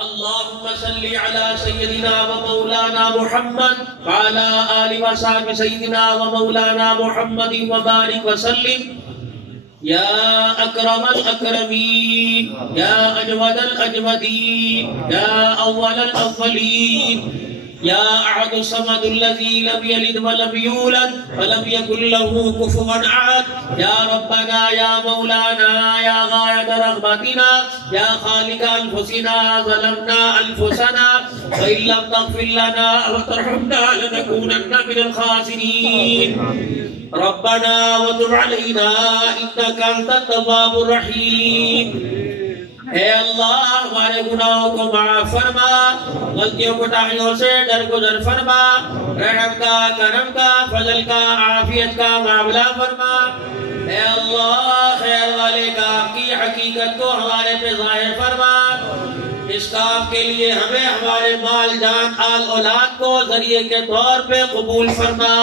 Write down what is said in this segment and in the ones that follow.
اللهم صل على سيدنا ومولانا محمد وعلى آل وصحب سيدنا ومولانا محمد وبارك وسلم يا أكرم الأكرمين يا أجود الأجودين يا أول الأولين يا أحد الصمد الذي لم يلد ولم يولد ولم يكن له كفوا أحد يا ربنا يا مولانا يا غاية رغبتنا يا خالق أنفسنا ظلمنا أنفسنا وإن لم تغفر لنا وترحمنا لنكونن من الخاسرين ربنا وتب علينا إنك أنت التواب الرحيم اے اللہ ہمارے گناہوں کو معاف فرما، غلطیوں کوتاہیوں سے درگزر فرما، رحم کا، کرم کا، فضل کا، عافیت کا معاملہ فرما۔ اے اللہ خیر والے کام کی حقیقت کو ہمارے پہ ظاہر فرما، اس کام کے لیے ہمیں ہمارے مال جان آل اولاد کو ذریعے کے طور پہ قبول فرما،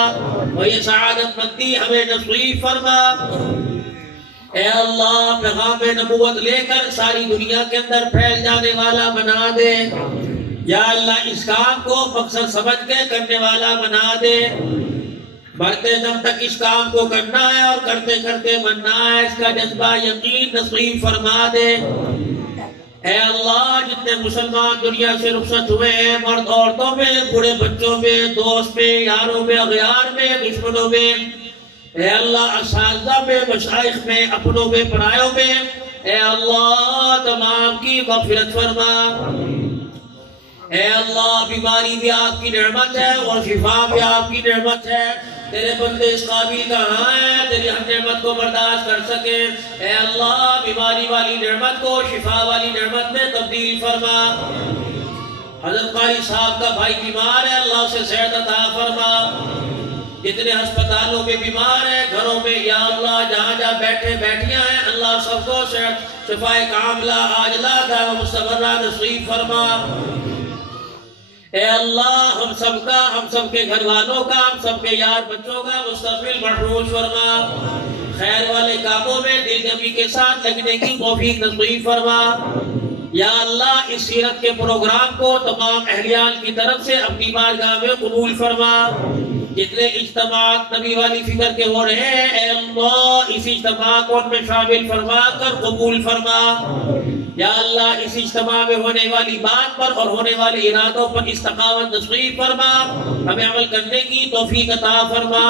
اور یہ سعادت مندی ہمیں نصیب فرما۔ اے اللہ پیغام نبوت لے کر ساری دنیا کے اندر پھیل جانے والا بنا دے، یا اللہ اس کام کو مقصد سمجھ کے کرنے والا بنا دے، مرتے دم تک اس کام کو کرنا ہے اور کرتے کرتے بننا ہے، اس کا جذبہ یقین نصیب فرما دے۔ اے اللہ جتنے مسلمان دنیا سے رخصت ہوئے ہیں، مرد عورتوں میں، بوڑھے بچوں میں، دوست میں، یاروں میں، اغیار میں، دشمنوں میں، اے اللہ اساتذہ میں، مشائخ میں، اپنوں میں، پرایوں میں، اے اللہ تمام کی مغفرت فرما۔ اے اللہ بیماری بھی آپ کی نعمت ہے اور شفا بھی آپ کی نعمت ہے، تیرے بندے اس قابل کہاں ہیں تیری ہر نعمت کو برداشت کر سکے۔ اے اللہ بیماری والی نعمت کو شفا والی نعمت میں تبدیل فرما۔ حضرت قاری صاحب کا بھائی بیمار ہے، اللہ سے صحت عطا فرما۔ جتنے ہسپتالوں میں بیمار ہیں، گھروں میں یا اللہ جہاں جہاں بیٹھے بیٹھیاں ہیں، اللہ سب کو شفائے کاملہ عاجلہ دائم مستمرہ نصیب فرما۔ اے اللہ ہم سب کا، ہم سب کے گھر والوں کا، ہم سب کے یار بچوں کا مستقبل محفوظ فرما۔ خیر والے کاموں میں دل جمی کے ساتھ لگنے کی توفیق نصیب فرما۔ یا اللہ اس سیرت کے پروگرام کو تمام اہلیان کی طرف سے اپنی بارگاہ میں قبول فرما۔ جتنے اجتماعات نبی والی فکر کے ہو رہے ہیں، اے اللہ اس اجتماع کو ان میں شامل فرما کر قبول فرما۔ یا اللہ اس اجتماع میں ہونے والی بات پر اور ہونے والے ارادوں پر استقامت نصیب فرما، ہمیں عمل کرنے کی توفیق عطا فرما۔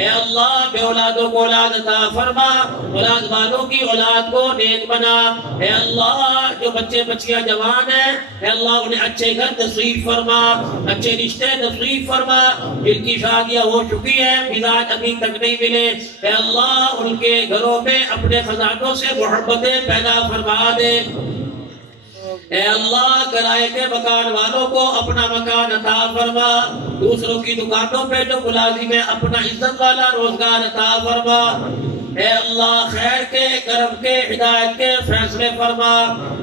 اے اللہ بے اولادوں کو اولاد عطا فرما، اولاد والوں کی اولاد کو نیک بنا۔ اے اللہ جو بچے بچیاں جوان ہیں، اے اللہ انہیں اچھے گھر نصیب فرما، اچھے رشتے نصیب فرما۔ جن کی شادیاں ہو چکی ہیں مزاج ابھی تک نہیں ملے، اے اللہ ان کے گھروں میں اپنے خزانوں سے محبتیں پیدا فرما دے۔ اے اللہ کرائے کے مکان والوں کو اپنا مکان عطا فرما، دوسروں کی دکانوں پہ جو ملازم ہے اپنا عزت والا روزگار عطا فرما۔ اے اللہ خیر کے، کرم کے، ہدایت کے فیصلے فرما۔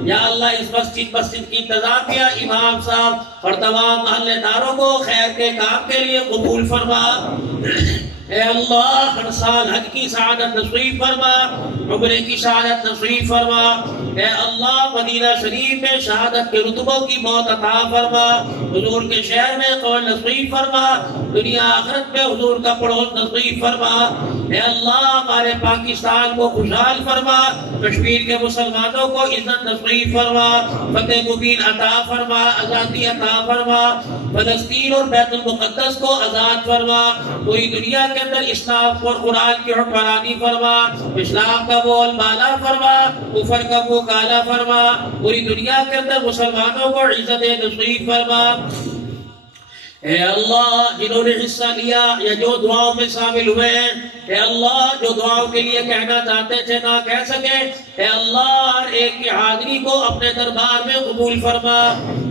یا اللہ اس مسجد کی انتظامیہ، امام صاحب اور تمام محلے داروں کو خیر کے کام کے لیے قبول فرما۔ اے اللہ ہر سال حج کی سعادت نصیب فرما، عمرے کی سعادت نصیب فرما۔ اے اللہ مدینہ شریف میں شہادت کے رتبوں کی موت عطا فرما، حضور کے شہر میں قول نصیب فرما، دنیا آخرت میں حضور کا پڑوس نصیب فرما۔ اے اللہ ہمارے پاکستان کو خوشحال فرما، کشمیر کے مسلمانوں کو عزت نصیب فرما، فتح مبین عطا فرما، آزادی عطا فرما، فلسطین اور بیت المقدس کو آزاد فرما، پوری دنیا کے اندر اسلام اور قرآن کی حکمرانی فرما، اسلام کا بول بالا فرما، کفر کا منہ کالا فرما، پوری دنیا کے اندر مسلمانوں کو عزت نصیب فرما۔ اے اللہ جنہوں نے حصہ لیا یا جو دعاؤں میں شامل ہوئے ہیں، اے اللہ جو دعاؤں کے لیے کہنا چاہتے تھے نہ کہہ سکے، اے اللہ ہر ایک کی حاضری کو اپنے دربار میں قبول فرما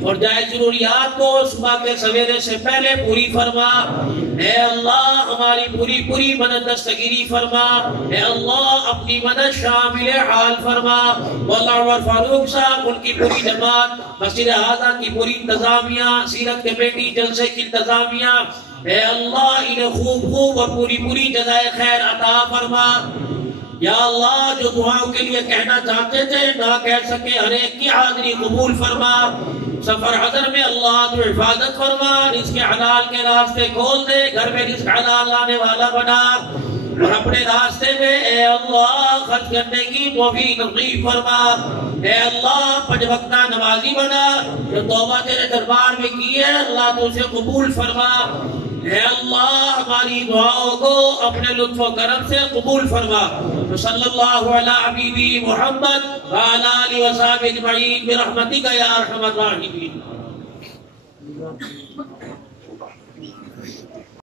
اور جائز ضروریات کو صبح کے سویرے سے پہلے پوری فرما۔ اے اللہ ہماری پوری مدد دستگیری فرما۔ اے اللہ اپنی مدد شامل حال فرما۔ مولانا عمر فاروق صاحب، ان کی پوری جماعت، مسجد اعظم کی پوری انتظامیہ، سیرت کمیٹی، جلسے کی انتظامیہ، اے اللہ انہیں خوب اور پوری جزائے خیر عطا فرما۔ یا اللہ جو دعاؤں کے لیے کہنا چاہتے تھے نہ کہہ سکے ہر ایک کی حاضری قبول فرما، سفر حضر میں اللہ تو حفاظت فرما، رزق حلال کے راستے کھول دے، گھر میں رزق حلال لانے والا بنا، اور اپنے راستے میں اے اللہ خرچ کرنے کی توفیق نصیب فرما۔ اے اللہ 5 وقتہ نمازی بنا، جو توبہ تیرے دربار میں کی ہے اللہ تو اسے قبول فرما۔ اے اللہ ہماری دعاؤں کو اپنے لطف و کرم سے قبول فرما۔ صلی اللہ علی حبیبی محمد وعلی آلہ وصحبہ اجمعین برحمتک یا ارحم الراحمین۔